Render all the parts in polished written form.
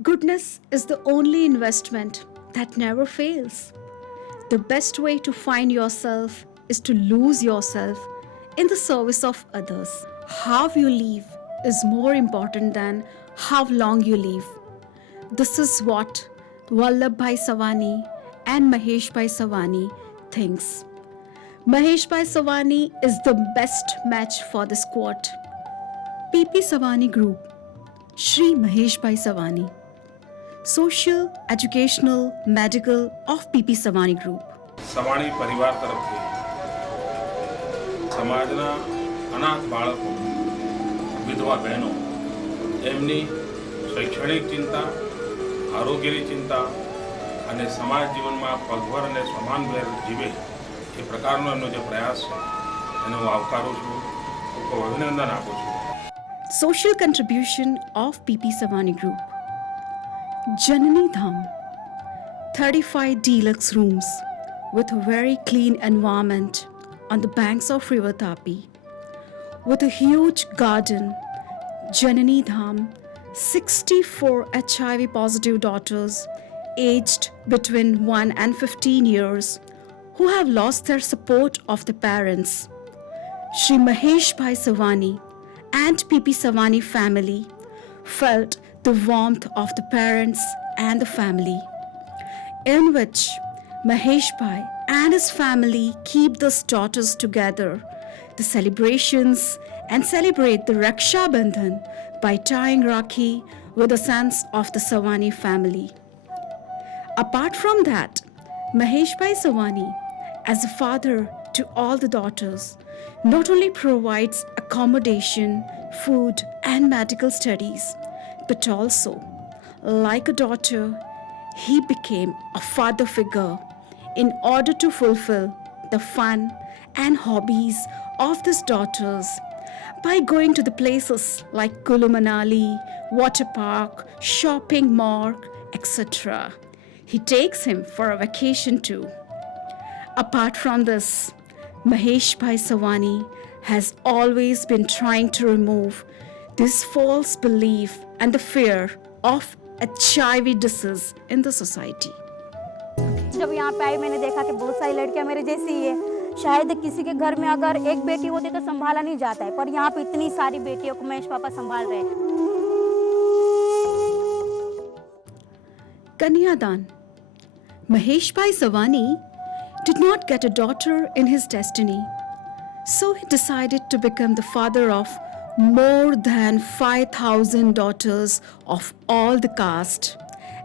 Goodness is the only investment that never fails. The best way to find yourself is to lose yourself in the service of others. How you live is more important than how long you live. This is what Vallabhbhai Savani and Mahesh Savani thinks. Mahesh Savani is the best match for this quote. PPSavani Group, Shri Mahesh Savani. Social, Educational, Medical of PPSavani Group. Savani પરિવાર તરફથી સમાજના અનાથ બાળકો વિધવા બહેનો એમની શૈક્ષણિક ચિંતા આરોગ્યની ચિંતા અને સમાજ જીવનમાં પગભર અને સમાનભેર જીવે એ પ્રકારનો એમનો જે પ્રયાસ છે એને હું આવકારું છું ખૂબ ખૂબ અભિનંદન આપું છું. Social contribution of PPSavani Group. Janani Dham, 35 deluxe rooms with a very clean environment on the banks of River Tapi. With a huge garden, Janani Dham, 64 HIV positive daughters aged between 1 and 15 years who have lost their support of the parents. Shri Mahesh Savani and PPSavani family felt the warmth of the parents and the family, in which Mahesh Bhai and his family keep these daughters together, the celebrations, and celebrate the Raksha Bandhan by tying Rakhi with the sons of the Savani family. Apart from that, Mahesh Bhai Savani, as a father to all the daughters, not only provides accommodation, food, and medical studies, but also, like a daughter, he became a father figure in order to fulfill the fun and hobbies of these daughters by going to the places like Kulu Manali, water park, shopping mall, etc. He takes him for a vacation too. Apart from this, Mahesh Savani has always been trying to remove this false belief and the fear of HIV disease in the society. जब यहाँ पे आई मैंने देखा कि बहुत सारी लड़कियाँ मेरे जैसी ही है. शायद किसी के घर में अगर एक बेटी होती तो संभाला नहीं जाता है, पर यहाँ पे इतनी सारी बेटियों को महेश पापा संभाल रहे हैं. Kanyadan. Mahesh Savani did not get a daughter in his destiny, so he decided to become the father of more than 5,000 daughters of all the caste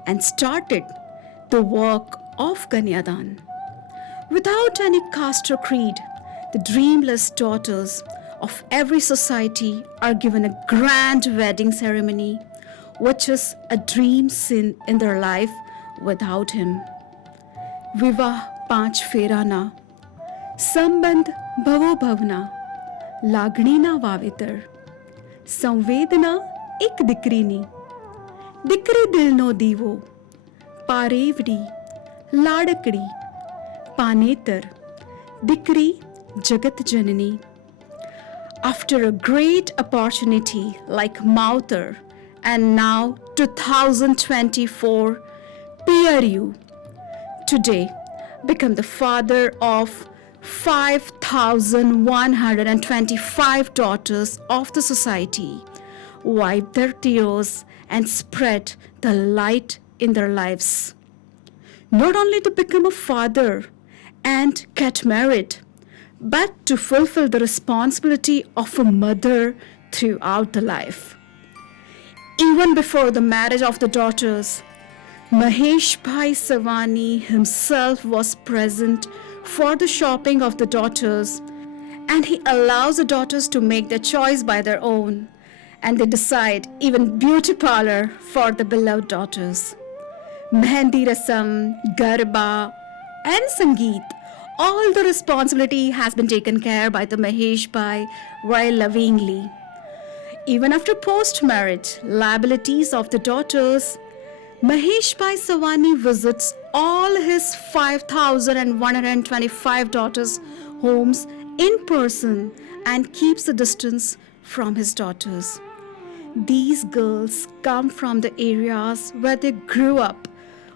and started the work of Kanyadan. Without any caste or creed, the dreamless daughters of every society are given a grand wedding ceremony, which is a dream scene in their life without him. Vivah પાંચ ફેરાના સંબંધ ભવો ભવના લાગણીના વાવેતર સંવેદના એક દીકરીની દીકરી દિલનો દીવો પારેવડી લાડકડી પાનેતર દીકરી જગત જનની. After a great opportunity like Mauter and now 2024 PRU, today become the father of 5,125 daughters of the society, wipe their tears and spread the light in their lives. Not only to become a father and get married, but to fulfill the responsibility of a mother throughout the life. Even before the marriage of the daughters, Mahesh Savani himself was present for the shopping of the daughters, and he allows the daughters to make their choice by their own, and they decide even beauty parlor for the beloved daughters. Mehendi Rasam, Garba, and Sangeet, all the responsibility has been taken care by the Mahesh Bhai very lovingly. Even after post-marriage liabilities of the daughters, Mahesh Savani visits all his 5,125 daughters' homes in person and keeps the distance from his daughters. These girls come from the areas where they grew up,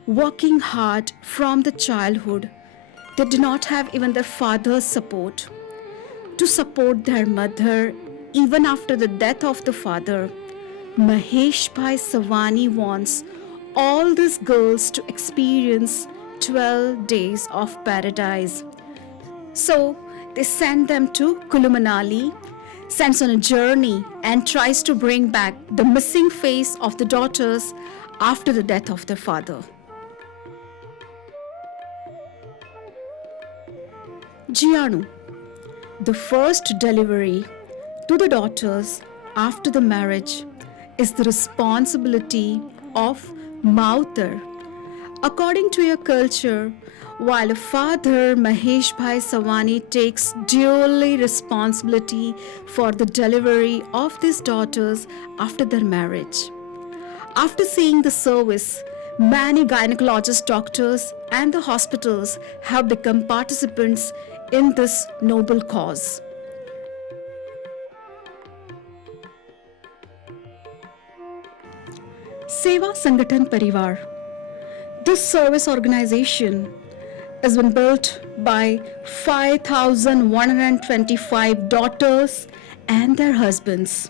working hard from the childhood. They do not have even their father's support. To support their mother, even after the death of the father, Mahesh Savani wants all these girls to experience 12 days of paradise. So they send them to Kulu Manali, sends on a journey and tries to bring back the missing face of the daughters after the death of their father. Jianu, the first delivery to the daughters after the marriage is the responsibility of Mautar. According to your culture, while a father, Mahesh Savani, takes duly responsibility for the delivery of these daughters after their marriage. After seeing the service, many gynecologist doctors and the hospitals have become participants in this noble cause. Seva Sangathan Parivar. This service organization has been built by 5,125 daughters and their husbands.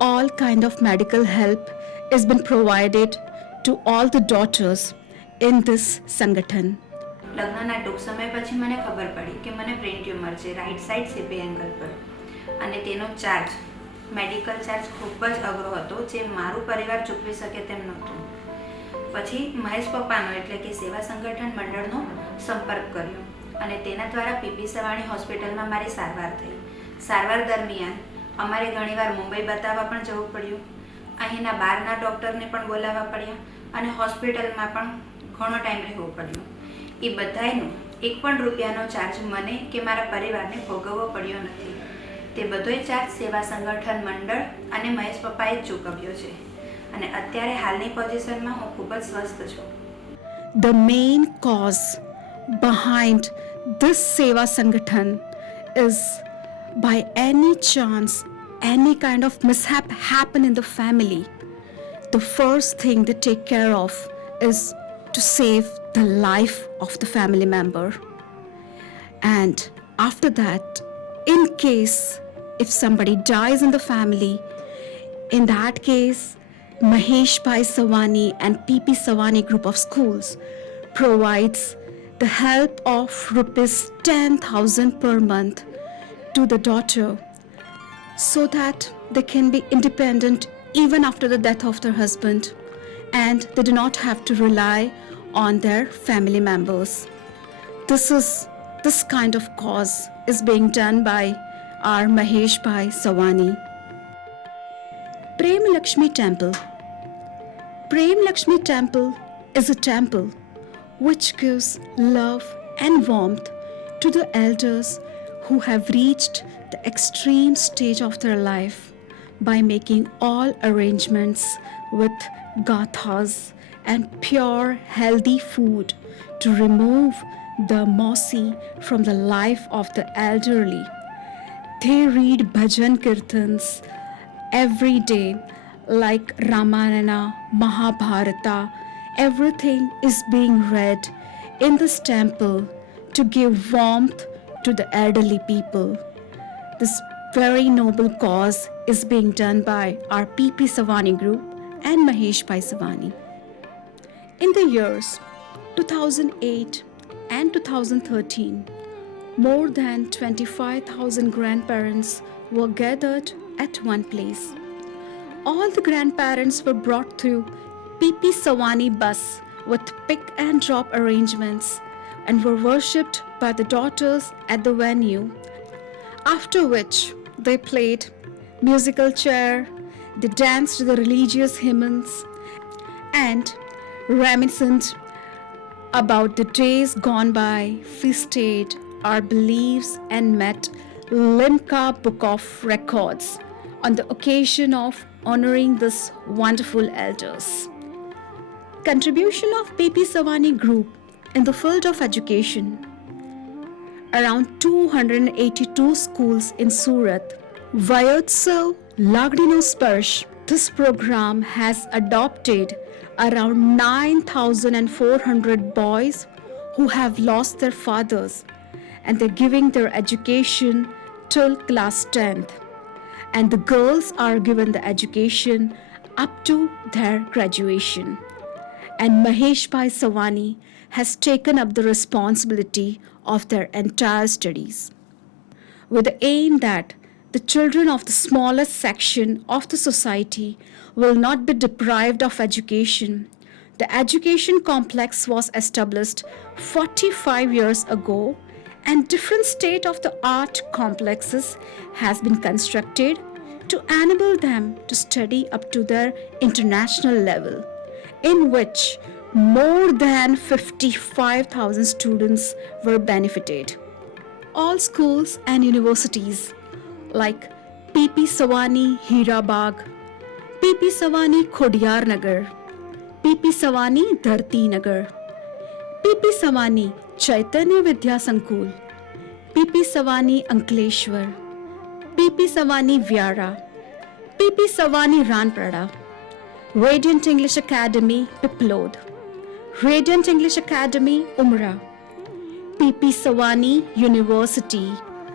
All kind of medical help has been provided to all the daughters in this Sangathan. લગ્નના ટૂંક સમય પછી મને ખબર પડી કે મને brain tumour છે રાઈટ સાઈડ સીપી એંગલ પર અને તેનો ચાર્જ મેડિકલ ચાર્જ ખૂબ જ અઘરો હતો જે મારું પરિવાર ચૂકવી શકે તેમ નહોતું. પછી મહેશ પપ્પાનો એટલે કે સેવા સંગઠન મંડળનો સંપર્ક કર્યો અને તેના દ્વારા પીપી સવાણી હોસ્પિટલમાં મારી સારવાર થઈ. સારવાર દરમિયાન અમારે ઘણીવાર મુંબઈ બતાવવા પણ જવું પડ્યું. અહીંના બહારના ડૉક્ટરને પણ બોલાવવા પડ્યા અને હોસ્પિટલમાં પણ ઘણો ટાઈમ રહેવું પડ્યું. એ બધાયનો એક પણ રૂપિયાનો ચાર્જ મને કે મારા પરિવારને ભોગવવો પડ્યો નથી. તે બધોય ચાર્જ સેવા સંગઠન મંડળ અને મહેશ પપ્પાએ જ ચૂકવ્યો છે અને અત્યારે હાલની પોઝિશનમાં હું ખૂબ જ સ્વસ્થ છું. The main cause behind this Seva Sangathan is by any chance any kind of mishap happen in the family, the first thing they take care of is to save the life of the family member. And after that, in case if somebody dies in the family, in that case, Mahesh Savani and PPSavani group of schools provides the help of rupees 10,000 per month to the daughter so that they can be independent even after the death of their husband and they do not have to rely on their family members. This kind of cause is being done by our Mahesh Savani. Prem Lakshmi Temple. Prem Lakshmi Temple is a temple which gives love and warmth to the elders who have reached the extreme stage of their life by making all arrangements with gathas and pure healthy food to remove the mossy from the life of the elderly. They read bhajan kirtans every day like Ramayana, Mahabharata. Everything is being read in this temple to give warmth to the elderly people. This very noble cause is being done by our PPSavani group and Mahesh Savani. In the years 2008 and 2013, more than 25,000 grandparents were gathered at one place. All the grandparents were brought through PPSavani bus with pick and drop arrangements and were worshipped by the daughters at the venue, after which they played musical chair, they danced the religious hymns and reminiscent about the days gone by, feasted our beliefs and met Limca Book of Records on the occasion of honoring this wonderful elders. Contribution of PPSavani group in the field of education. Around 282 schools in Surat, Vayotsav Lagdino Sparsh This program has adopted around 9,400 boys who have lost their fathers, and they're giving their education till class 10th. And the girls are given the education up to their graduation. And Mahesh Savani has taken up the responsibility of their entire studies, with the aim that the children of the smallest section of the society will not be deprived of education. The education complex was established 45 years ago, and different state-of-the-art complexes has been constructed to enable them to study up to their international level, in which more than 55,000 students were benefited. All schools and universities like PPSavani Hirabag, PPSavani Khodiyar Nagar, PPSavani Dharti Nagar, PPSavani Chaitanya Vidya Sankul, PPSavani Ankleshwar, PPSavani Vyara, PPSavani Ranprada, Radiant English Academy Piplod, Radiant English Academy Umra, PPSavani University.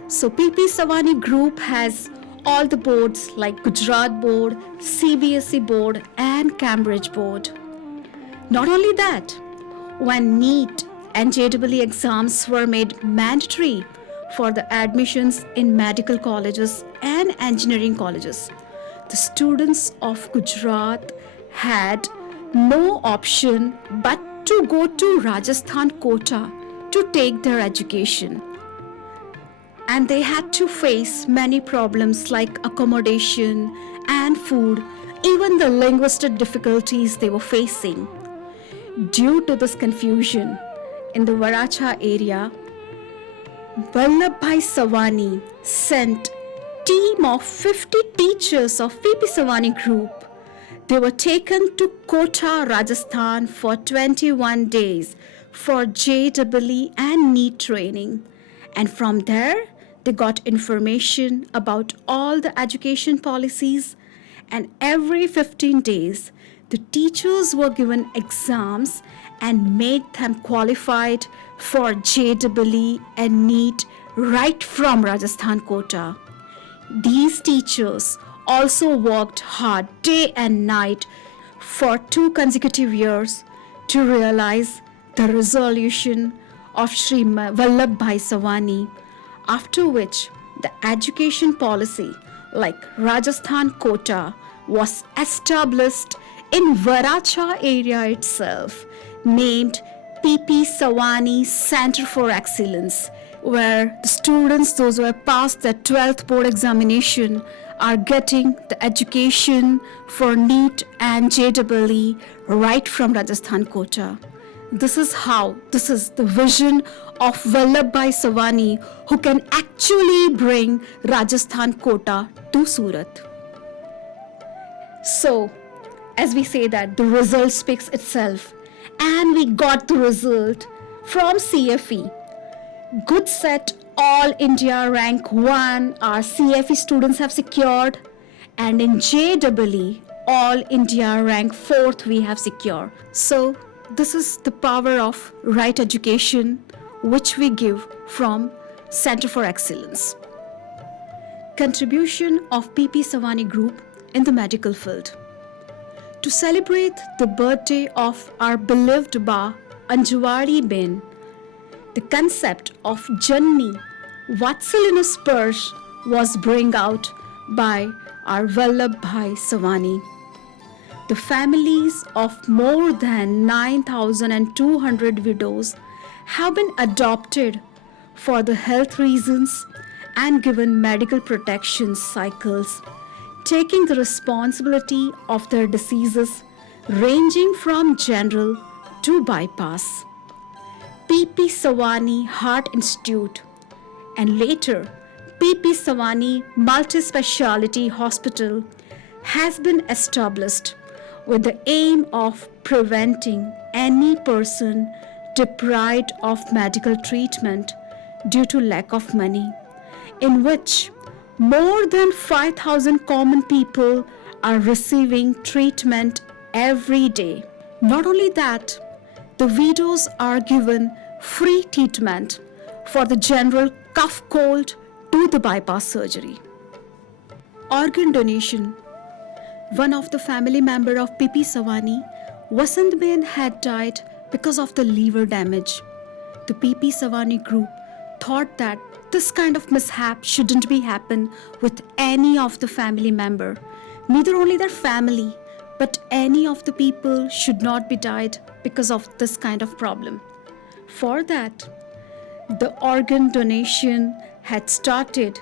So PPSavani group has all the boards like Gujarat board, CBSE board and Cambridge board. Not only that, when NEET and JEE exams were made mandatory for the admissions in medical colleges and engineering colleges, the students of Gujarat had no option but to go to Rajasthan quota to take their education. And they had to face many problems like accommodation and food, even the linguistic difficulties they were facing. Due to this confusion, in the Varacha area, Vallabhbhai Savani sent team of 50 teachers of PPSavani group. They were taken to Kota, Rajasthan for 21 days for JEE and NEET training. And from there, they got information about all the education policies, and every 15 days, the teachers were given exams and made them qualified for JEE and NEET right from Rajasthan quota. These teachers also worked hard day and night for 2 consecutive years to realize the resolution of Sri Vallabhbhai Savani, after which the education policy like Rajasthan quota was established in Varacha area itself, named PPSavani Center for Excellence, where the students, those who have passed their 12th board examination, are getting the education for NEET and JEE right from Rajasthan quota. This is the vision of Vallabhbhai Savani, who can actually bring Rajasthan quota to Surat. So, as we say that the result speaks itself, and we got the result from CFE. Good set, all India rank 1 our CFE students have secured, and in JEE all India rank 4th we have secured. So this is the power of right education which we give from Center for Excellence. Contribution of PPSavani group in the medical field. To celebrate the birthday of our beloved Ba Anjwari Ben, the concept of Janni Vatsalina Sparsh was bring out by our Vallabhbhai Savani. The families of more than 9,200 widows have been adopted for the health reasons and given medical protection cycles, taking the responsibility of their diseases ranging from general to bypass. PPSavani Heart Institute and later PPSavani Multi-Speciality Hospital has been established with the aim of preventing any person deprived of medical treatment due to lack of money, in which more than 5,000 common people are receiving treatment every day. Not only that, the widows are given free treatment for the general cough cold to the bypass surgery. Organ donation. One of the family member of PPSavani, Vasant Ben, had died because of the liver damage. The PPSavani group thought that this kind of mishap shouldn't be happen with any of the family member. Neither only their family, but any of the people should not be died because of this kind of problem. For that, the organ donation had started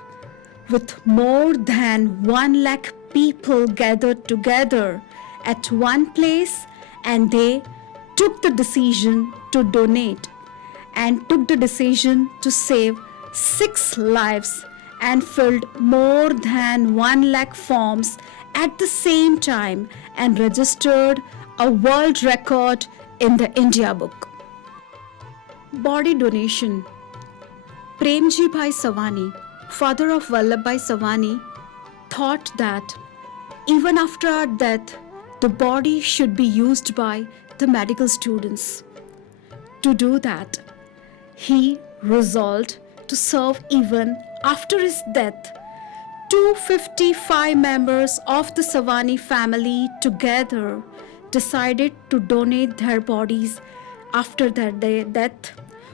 with more than 1 lakh people gathered together at one place, and they took the decision to donate and took the decision to save 6 lives and filled more than 1 lakh forms at the same time and registered a world record in the India book. Body donation. Premji Bhai Savani, father of Vallabhbhai Savani, thought that even after our death, the body should be used by the medical students. To do that, he resolved to serve even after his death. 255 members of the Savani family together decided to donate their bodies after their death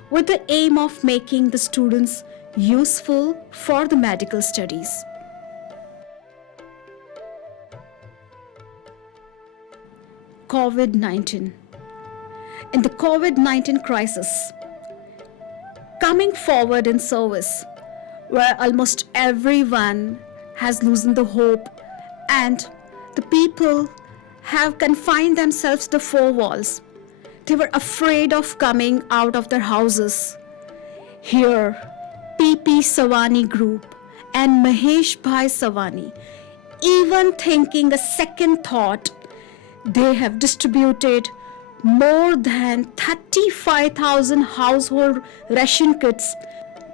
with the aim of making the students useful for the medical studies. COVID-19. In the COVID-19 crisis, coming forward in service, where almost everyone has loosened the hope and the people have confined themselves to the four walls. They were afraid of coming out of their houses. Here, PPSavani group and Mahesh Savani, even thinking a second thought, they have distributed more than 35,000 household ration kits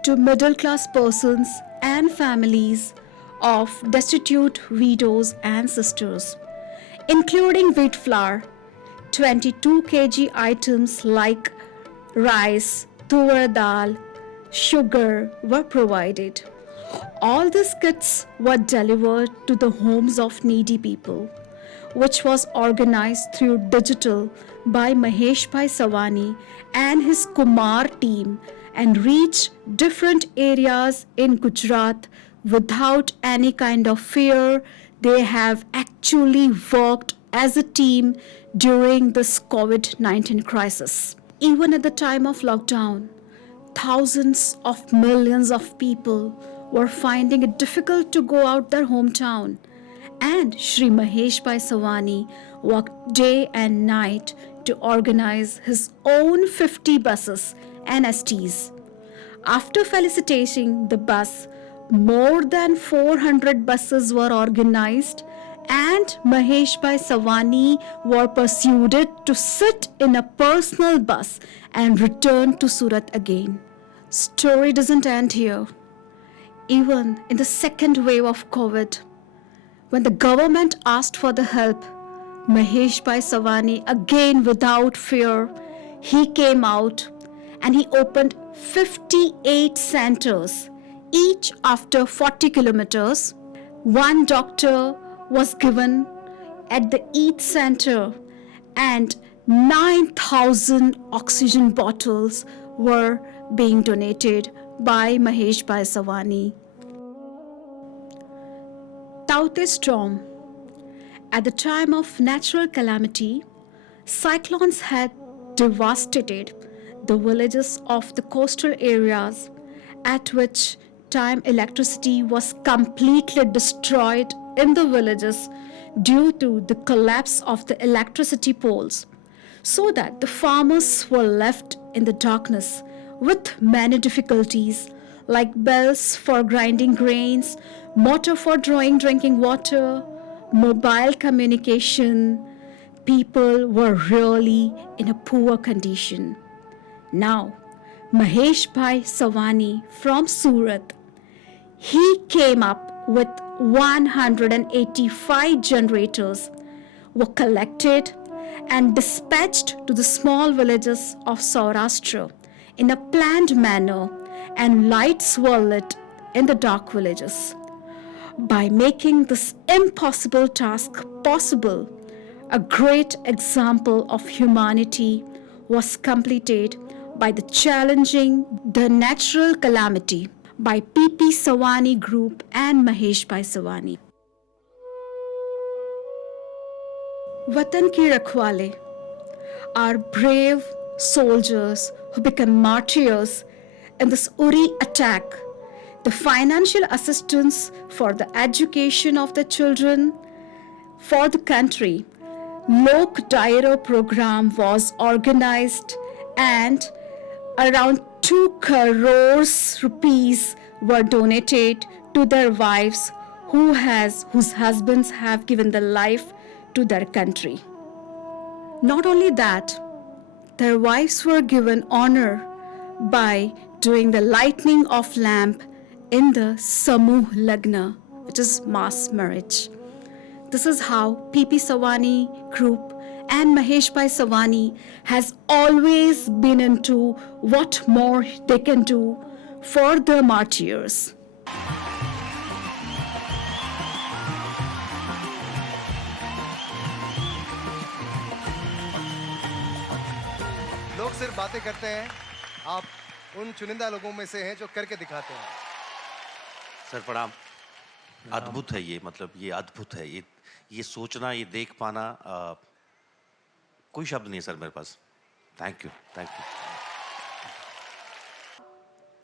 to middle-class persons and families of destitute widows and sisters, including wheat flour, 22 kg items like rice, tur dal, sugar were provided. All these kits were delivered to the homes of needy people, which was organized through digital by Mahesh Savani and his Kumar team and reached different areas in Gujarat without any kind of fear. They have actually worked as a team during this COVID-19 crisis. Even at the time of lockdown, thousands of millions of people were finding it difficult to go out their hometown. And Shri Mahesh Savani worked day and night to organize his own 50 buses and STs. After felicitating the bus, more than 400 buses were organized and Mahesh Savani were persuaded to sit in a personal bus and return to Surat again. Story doesn't end here. Even in the second wave of COVID, when the government asked for the help, Mahesh Savani, again without fear, he came out and he opened 58 centers, each after 40 kilometers. One doctor was given at the each center and 9,000 oxygen bottles were being donated by Mahesh Savani. Taute storm. At the time of natural calamity, cyclones had devastated the villages of the coastal areas, at which time electricity was completely destroyed in the villages due to the collapse of the electricity poles, so that the farmers were left in the darkness with many difficulties like bells for grinding grains, motor for drawing drinking water, mobile communication. People were really in a poor condition. Now, Mahesh Savani from Surat, he came up with 185 generators were collected and dispatched to the small villages of Saurashtra in a planned manner, and lights were lit in the dark villages. By making this impossible task possible, a great example of humanity was completed by the challenging the natural calamity by PPSavani Group and Mahesh Savani. Watan ki rakhwale, our brave soldiers who became martyrs in this Uri attack, the financial assistance for the education of the children for the country, Lok Dairo program was organized and around 2 crores rupees were donated to their wives whose husbands have given their life to their country. Not only that, their wives were given honor by doing the lighting of lamp in the Samuh Lagna, which is mass marriage. This is how PPSavani Group and Mahesh Savani has always been into what more they can do for the martyrs. लोग सिर्फ बातें करते हैं, आप उन चुनिंदा लोगों में से हैं जो करके दिखाते हैं। सर प्रणाम। अद्भुत है ये, मतलब ये अद्भुत है, ये सोचना, ये देख पाना, कोई शब्द नहीं है सर मेरे पास। Thank you, thank you.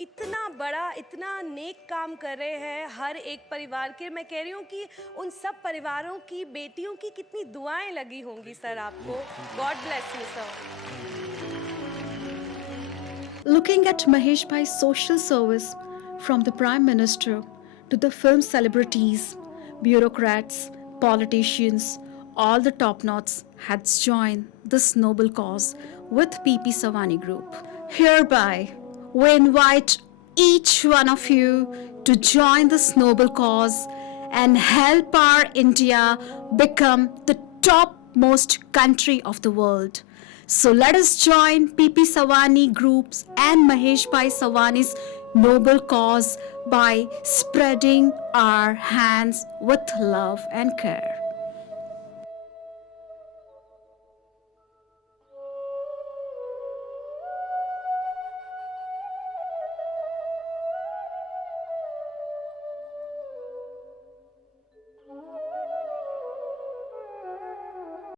इतना बड़ा, इतना नेक काम कर रहे हैं हर एक परिवार के। मैं कह रही हूँ कि उन सब परिवारों की बेटियों की कितनी दुआएं लगी होंगी सर आपको। God bless you sir. Looking at Mahesh Bhai's social service from the Prime Minister to the film celebrities, bureaucrats, politicians, all the top-knots had joined this noble cause with PPSavani Group. Hereby, we invite each one of you to join this noble cause and help our India become the topmost country of the world. So let us join PPSavani Groups and Mahesh Savani's noble cause by spreading our hands with love and care.